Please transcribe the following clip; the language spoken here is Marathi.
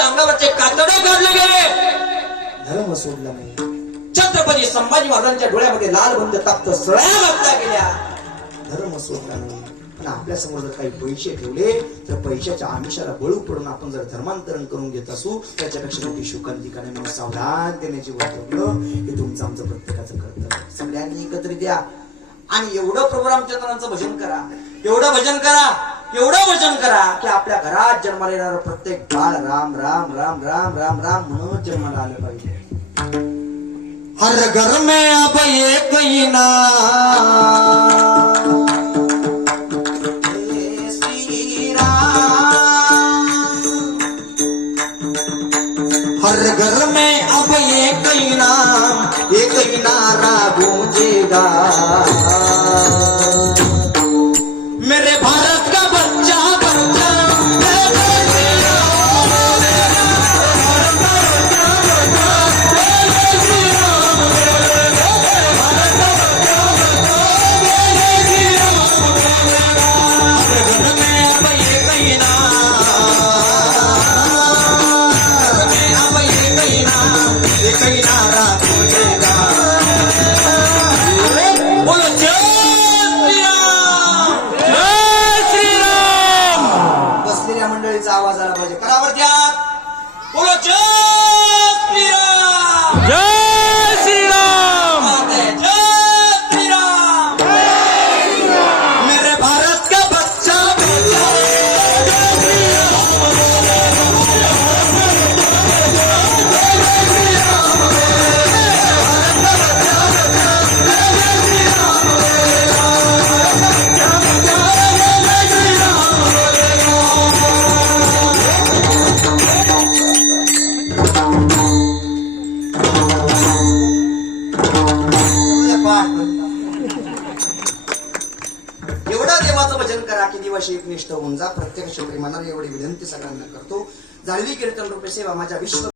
अंगावरचे कातडे काढले गेले. धर्म सोडला नाही. छत्रपती संभाजी महाराजांच्या डोळ्यामध्ये लाल बंद ताप्त सळ्या घातल्या गेल्या. धर्म सोडला नाही. पण आपल्यासमोर जर काही पैसे ठेवले तर पैशाच्या आमिषाला बळू पडून आपण जर धर्मांतरण करून घेत असू त्याच्यापेक्षा मोठी शोकांतिका नाही म्हणून सावधान देण्याची ठेवलं. हे तुमचं आमचं प्रत्येकाचं कर्तव्य सगळ्यांनी एकत्रित द्या आणि एवढं प्रभू रामचंद्रांचं भजन करा. एवढं भजन करा. एवढं वचन करा की आपल्या घरात जन्माला येणार प्रत्येक बाळ राम राम राम राम राम राम म्हणून जन्माला आलं पाहिजे. हर घर में अब एक ही हर घर में अब एक ही नाम एक ही नारा गूंजेगा। देवाचं भजन करा की दिवाशी एकनिष्ठ होऊन जा. प्रत्यक्ष प्रेमानं एवढी विनंती सगळ्यांना करतो. जाणवी कीर्तन रूपे सेवा माझ्या विश्व